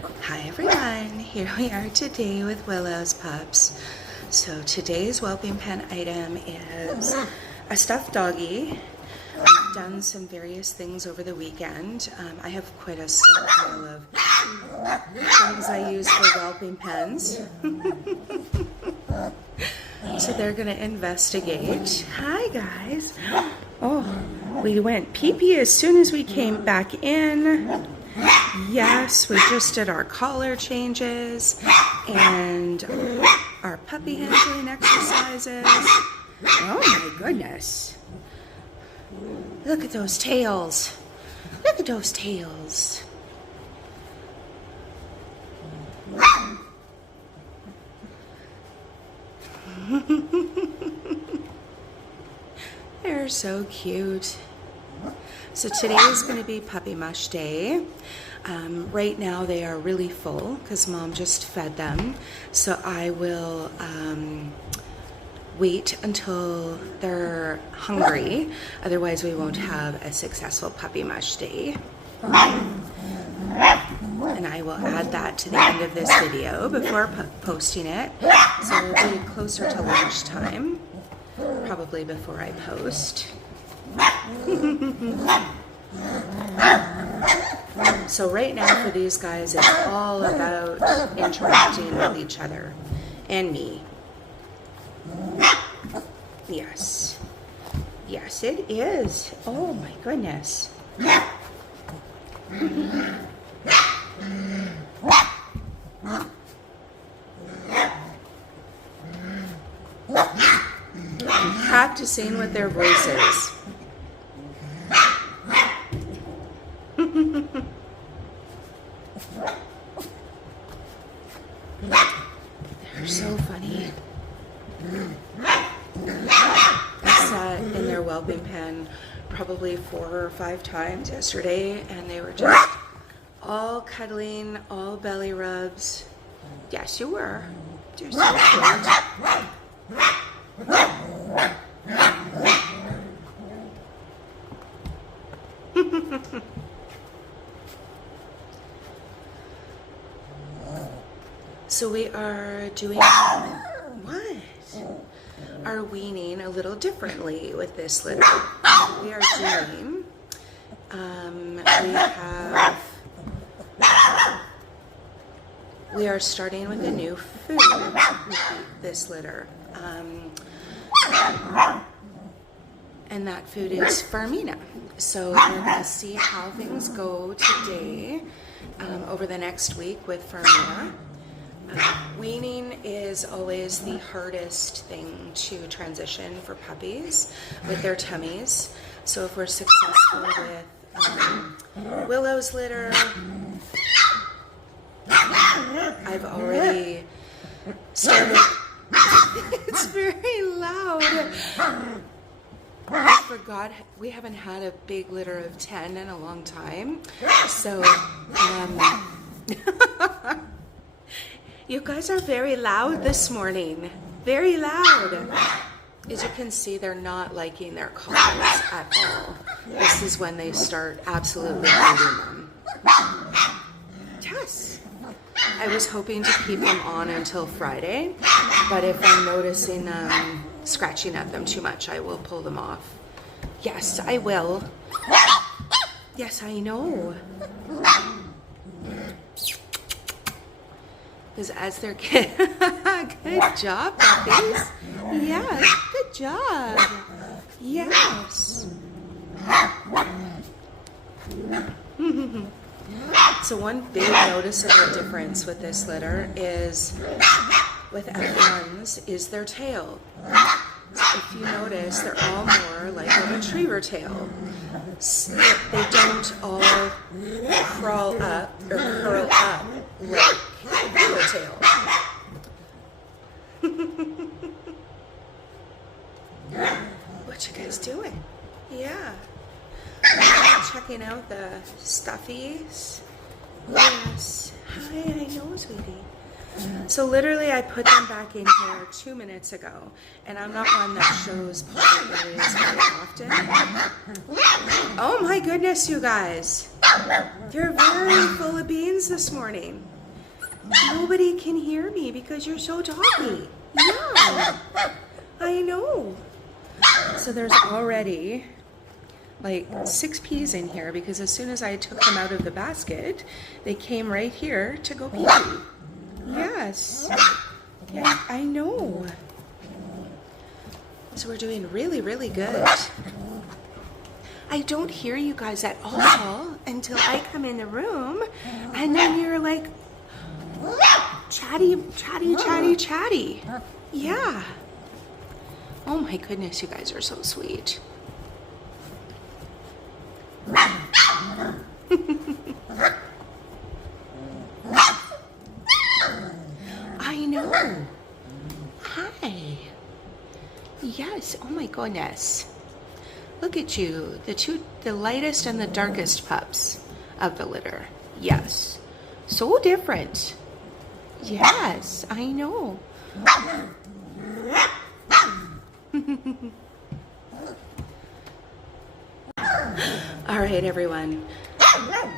Hi everyone, here we are today with Willow's pups. So today's whelping pen item is a stuffed doggy. I've done some various things over the weekend. I have quite a stockpile of things I use for whelping pens. So they're gonna investigate. Hi guys. Oh, we went pee-pee as soon as we came back in. Yes, we just did our collar changes and our puppy handling exercises. Oh my goodness. Look at those tails. Look at those tails. They're so cute. So today is going to be Puppy Mush Day. Right now they are really full because Mom just fed them. So I will wait until they're hungry. Otherwise we won't have a successful Puppy Mush Day. And I will add that to the end of this video before posting it. So it'll be closer to lunchtime, probably before I post. So right now for these guys, it's all about interacting with each other and me. Yes. Yes, it is. Oh my goodness. I'm practicing with their voices. They're so funny. I sat in their whelping pen probably 4 or 5 times yesterday, and they were just all cuddling, all belly rubs. Yes, you were. You're so cute. So we are doing our weaning a little differently with this litter. We are doing we are starting with a new food with this litter. And that food is Farmina. So we're going to see how things go today over the next week with Farmina. Weaning is always the hardest thing to transition for puppies with their tummies. So if we're successful with Willow's litter, I've already started. It's very loud. I forgot we haven't had a big litter of 10 in a long time. So, you guys are very loud this morning. Very loud. As you can see, they're not liking their collars at all. This is when they start absolutely hating them. Yes. I was hoping to keep them on until Friday, but if I'm noticing them scratching at them too much, I will pull them off. Yes, I will. Yes, I know. Because as they're good job, puppies. Yes, good job. Yes. So one big noticeable difference with this litter is with F1s is their tail. If you notice, they're all more like a retriever tail. They don't all crawl up or curl up like a Willow tail. What you guys doing? Yeah. Checking out the stuffies. Yes. Hi, I know, sweetie. So literally I put them back in here 2 minutes ago, and I'm not one that shows public areas very often. Oh my goodness, you guys. You're very full of beans this morning. Nobody can hear me because you're so talky. Yeah, I know. So there's already like 6 peas in here because as soon as I took them out of the basket, they came right here to go pee. Yes. Yeah, I know. So we're doing really, really good. I don't hear you guys at all until I come in the room, and then you're like chatty, chatty, chatty, chatty. Yeah. Oh my goodness, you guys are so sweet. I know. Hi. Yes. Oh my goodness. Look at you. The lightest and the darkest pups of the litter. Yes. So different. Yes, I know. All right, everyone. I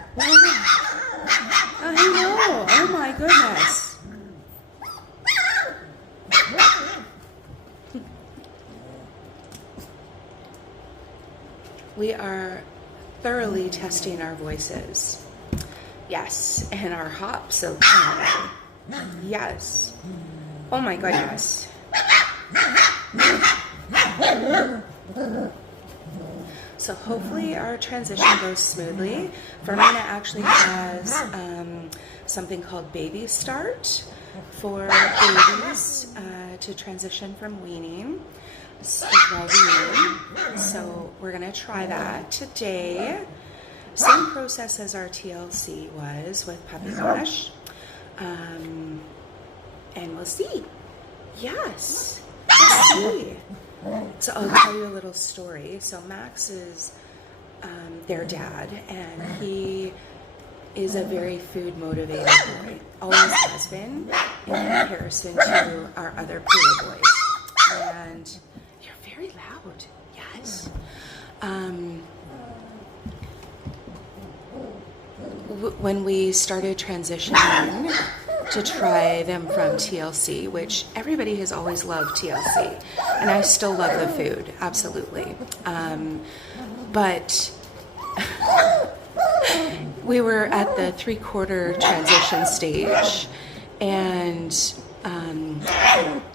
know. Oh my goodness. We are thoroughly testing our voices. Yes, and our hops. Okay. Yes. Oh my goodness. So hopefully our transition goes smoothly. Fermina actually has something called Baby Start for babies to transition from weaning. So we're gonna try that today. Same process as our TLC was with Puppy Mush. And we'll see. Yes, we'll see. So I'll tell you a little story. So Max is their dad, and he is a very food motivated boy. Always has been in comparison to our other poodle boys. And you're very loud. Yes. When we started transitioning to try them from TLC, which everybody has always loved TLC, and I still love the food, absolutely. But we were at the 3/4 transition stage, and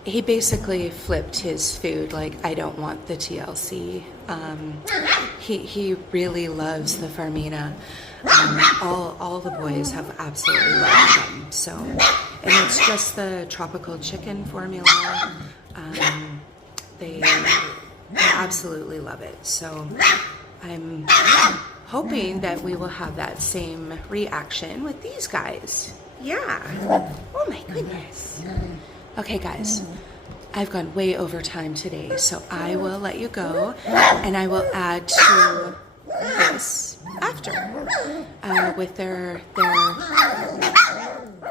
he basically flipped his food, like, I don't want the TLC. He really loves the Fermina. All the boys have absolutely loved them. So, and it's just the tropical chicken formula. They absolutely love it. So I'm hoping that we will have that same reaction with these guys. Yeah. Oh my goodness. Okay, guys. I've gone way over time today, so I will let you go, and I will add to this after with their.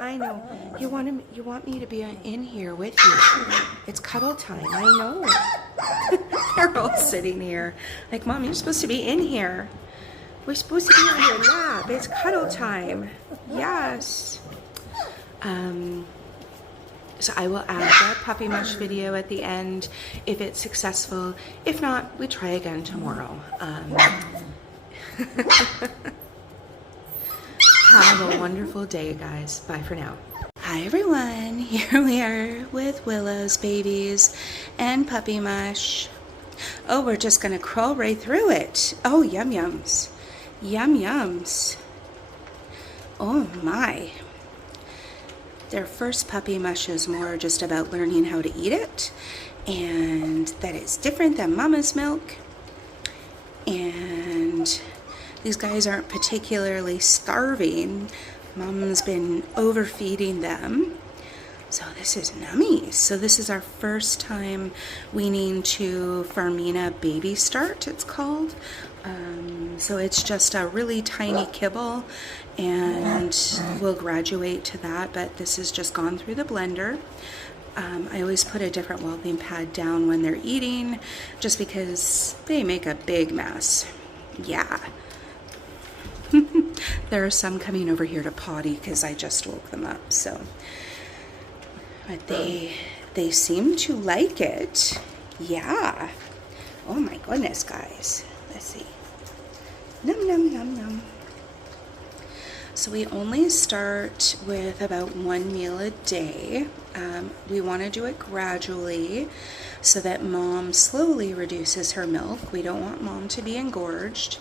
I know you want me to be in here with you. It's cuddle time. I know. They're all sitting here like, Mom, you're supposed to be in here. We're supposed to be on your lap. It's cuddle time. Yes. So I will add that Puppy Mush video at the end if it's successful. If not, we try again tomorrow. Have a wonderful day, guys. Bye for now. Hi, everyone. Here we are with Willow's babies and Puppy Mush. Oh, we're just going to crawl right through it. Oh, yum yums. Yum yums. Oh, my. Their first Puppy Mush is more just about learning how to eat it, and that it's different than Mama's milk. And these guys aren't particularly starving. Mom's been overfeeding them. So this is nummy. So this is our first time weaning to Fermina Baby Start, it's called. So it's just a really tiny kibble, and we'll graduate to that, but this has just gone through the blender. I always put a different wellbeing pad down when they're eating, just because they make a big mess. Yeah. There are some coming over here to potty because I just woke them up, so. But they seem to like it. Yeah. Oh my goodness, guys. Let's see. Num, num, num, num. So we only start with about 1 meal a day. We want to do it gradually so that Mom slowly reduces her milk. We don't want Mom to be engorged.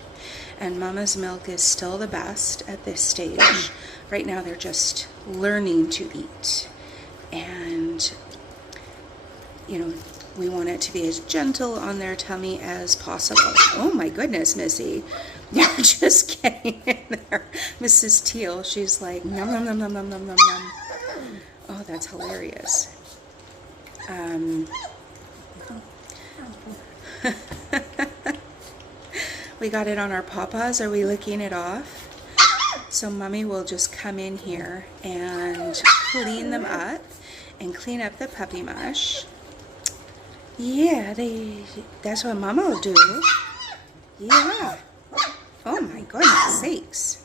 And Mama's milk is still the best at this stage. Right now they're just learning to eat. And, you know, we want it to be as gentle on their tummy as possible. Oh my goodness, Missy. You're just getting in there. Mrs. Teal, she's like, nom, nom, nom, nom, nom, nom, nom, nom. Oh, that's hilarious. We got it on our paws. Are we licking it off? So Mommy will just come in here and clean them up and clean up the puppy mush. Yeah, that's what Mama will do. Yeah. Oh my goodness sakes.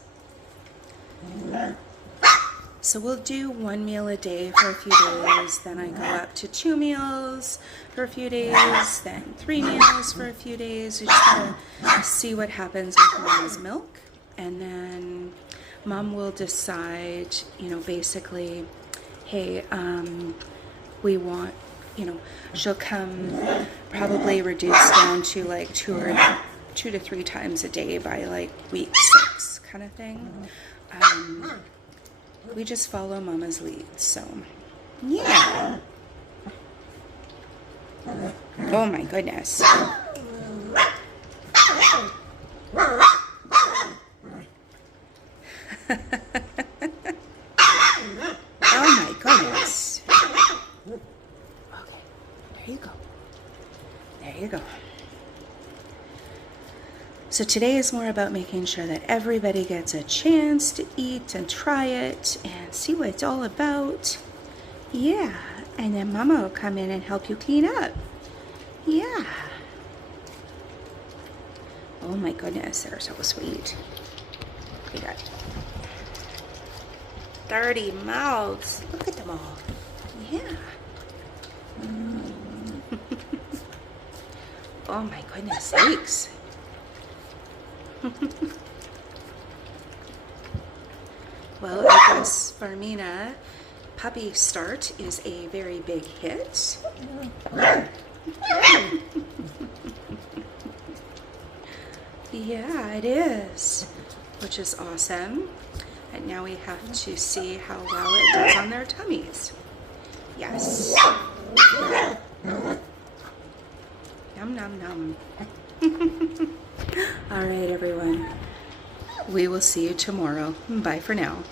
So we'll do 1 meal a day for a few days, then I go up to 2 meals for a few days, then 3 meals for a few days. We just gotta see what happens with Mama's milk, and then Mom will decide, you know, basically, hey, we want, you know, she'll come probably reduce down to like 2 to 3 times a day by like week 6 kind of thing. We just follow Mama's lead, so yeah. Oh my goodness. Oh my goodness. Okay, there you go. There you go. So today is more about making sure that everybody gets a chance to eat and try it and see what it's all about. Yeah, and then Mama will come in and help you clean up. Yeah. Oh my goodness, they're so sweet. We got dirty mouths. Look at them all. Yeah. Oh my goodness sakes. Well, I guess for Mina, puppy start is a very big hit. Yeah, it is, which is awesome. And now we have to see how well it does on their tummies. Yes. Yum, num, num. All right, everyone. We will see you tomorrow. Bye for now.